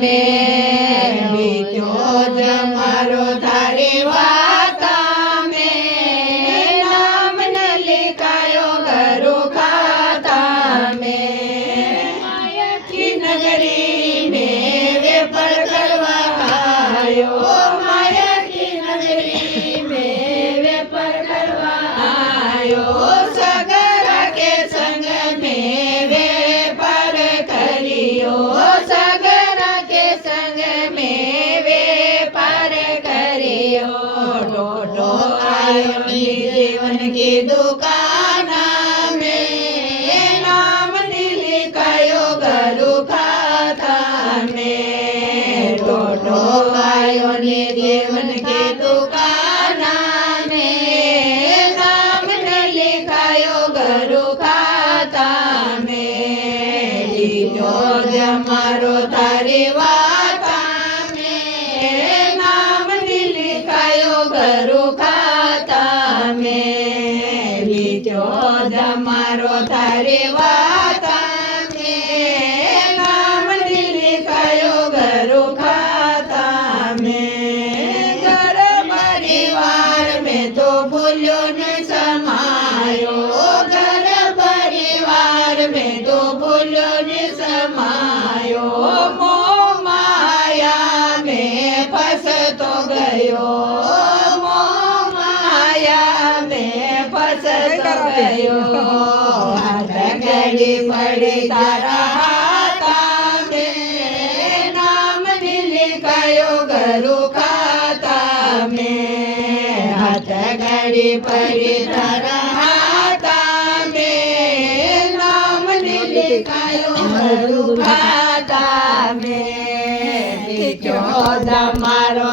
में बीतो जमारो थारी वाता में नाम न लिखायो गुरु खाता में माया की नगरी में वेपर करवा आयो माया की नगरी में वेपर करवा आयो सगरा के संग में वेपर करियो सगरा के संग में वेपर करियो टोटो आयो जीवन की दुकान में नाम लिखायो गुरु खाता में टोटो आयो जीवन की दुकान में नाम लिखायो गुरु खाता में लीजो जमारो थारी वाता में नाम लिखायो गुरु खाता में लीजो जमारो थारी वाता में नाम लिखायो गुरु खाता में घर परिवार में तो भूलो न समायो घर परिवार में तो भूलो न समायो मोह माया में फंस तो गयो मोह माया में फंस तो गयो हाथ घड़ी पड़ी तारा हाथा में नाम लिखायो गुरु खाता में हाथ घड़ी पड़ी तारा हाथा में नाम लिखायो गुरु खाता में चौदह मारो